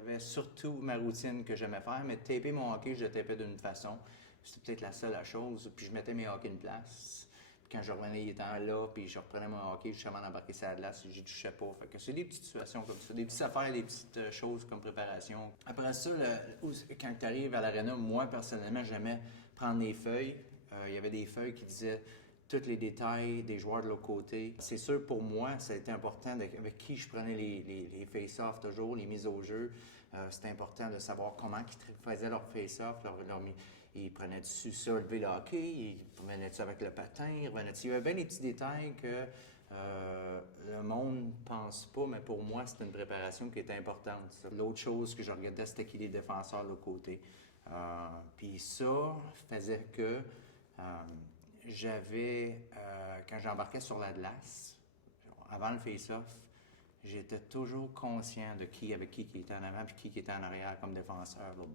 J'avais surtout ma routine que j'aimais faire, mais taper mon hockey, je le tapais d'une façon. C'était peut-être la seule chose. Puis je mettais mes hockey une place. Puis quand je revenais, il était là, puis je reprenais mon hockey juste avant d'embarquer sur la glace, j'y touchais pas. Fait que c'est des petites situations comme ça, des petites affaires, des petites choses comme préparation. Après ça, quand tu arrives à l'aréna, moi personnellement, j'aimais prendre des feuilles. Il y avait des feuilles qui disaient tous les détails des joueurs de l'autre côté. C'est sûr, pour moi, ça a été important avec qui je prenais les face-offs toujours, les mises au jeu. C'était important de savoir comment ils faisaient leur face-off. Ils prenaient dessus ça, lever le hockey, ils revenaient dessus avec le patin, ils revenaient dessus. Il y avait bien des petits détails que le monde ne pense pas, mais pour moi, c'était une préparation qui était importante. L'autre chose que je regardais, c'était qui les défenseurs de l'autre côté. Puis ça faisait que quand j'embarquais sur la glace, avant le face-off, j'étais toujours conscient de avec qui était en avant et qui était en arrière comme défenseur. Bon.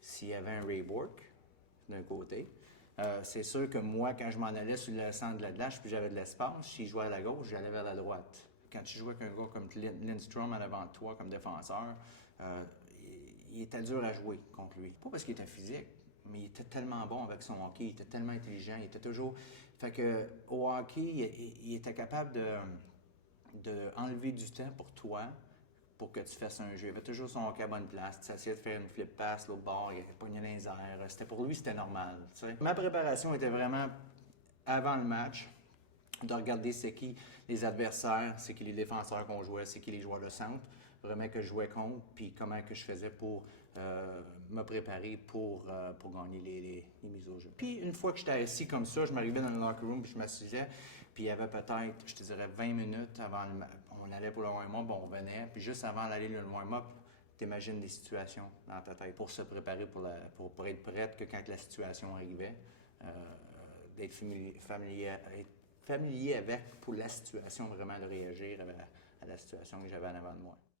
S'il y avait un Ray Bourque d'un côté, c'est sûr que moi, quand je m'en allais sur le centre de la glace puis j'avais de l'espace, s'il jouait à la gauche, j'allais vers la droite. Quand tu jouais avec un gars comme Lindstrom en avant de toi comme défenseur, il était dur à jouer contre lui. Pas parce qu'il était physique, mais il était tellement bon avec son hockey, il était tellement intelligent, il était toujours... Fait que au hockey, il était capable de enlever du temps pour toi, pour que tu fasses un jeu. Il avait toujours son hockey à bonne place. Tu essayais de faire une flip pass, l'autre bord, il pognait dans les airs. Pour lui, c'était normal. T'sais. Ma préparation était vraiment avant le match, de regarder c'est qui les adversaires, c'est qui les défenseurs qu'on jouait, c'est qui les joueurs de centre, vraiment que je jouais contre, puis comment que je faisais pour me préparer pour gagner les mises au jeu. Puis une fois que j'étais assis comme ça, je m'arrivais dans le locker room, puis je m'assisais, puis il y avait peut-être, je te dirais, 20 minutes avant on allait pour le warm-up, on revenait, puis juste avant d'aller le warm-up, t'imagines des situations dans ta tête pour se préparer pour être prête que quand la situation arrivait, d'être familier avec pour la situation, vraiment de réagir à la situation que j'avais en avant de moi.